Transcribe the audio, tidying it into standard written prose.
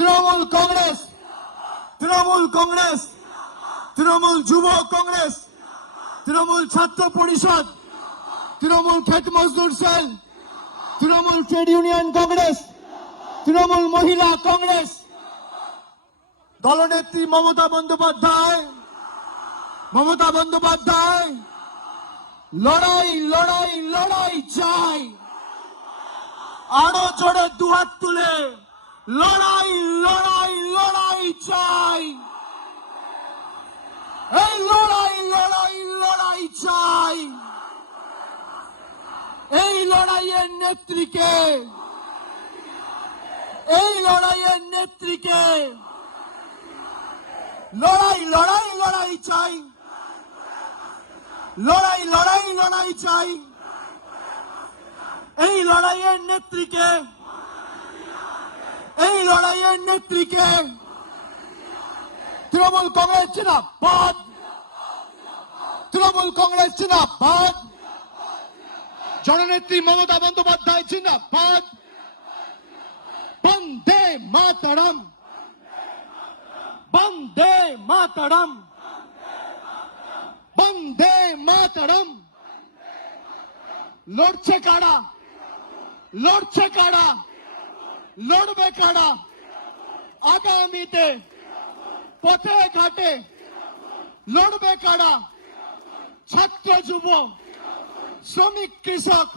তৃণমূল কংগ্রেস, তৃণমূল কংগ্রেস, তৃণমূল যুব কংগ্রেস, তৃণমূল ছাত্র পরিষদ, Trinamool Khet Mazdoor Cell, Trinamool Trade Union Congress, Trinamool Mahila Congress, দলনেত্রী Mamata Bandyopadhyay, Mamata Bandyopadhyay লড়াই লড়াই লড়াই চাই। আরো জোরে দুহাত তুলে লড়াই লড়াই লড়াই চাই। এই লড়াই লড়াই লড়াই চাই। এই লড়াইয়ের নেত্রীকে, এই লড়াইয়ের নেত্রীকে লড়াই লড়াই লড়াই চাই। লড়াই লড়াই লড়াই চাই। এই লড়াইয়ের নেত্রীকে, এই লড়াইয়ের নেত্রীকে তৃণমূল কংগ্রেস জিন্দাবাদ, তৃণমূল কংগ্রেস জিন্দাবাদ, জননেত্রী মমতা বন্দ্যোপাধ্যায় জিন্দাবাদ। বন্দে মাতরম, বন্দে মাতরম, বন্দে মাতরম। লড়ছে কারা, লড়ছে কারা, লড়বে কারা? আগামীতে পথে ঘাটে লড়বে কারা? ছাত্র যুব শ্রমিক কৃষক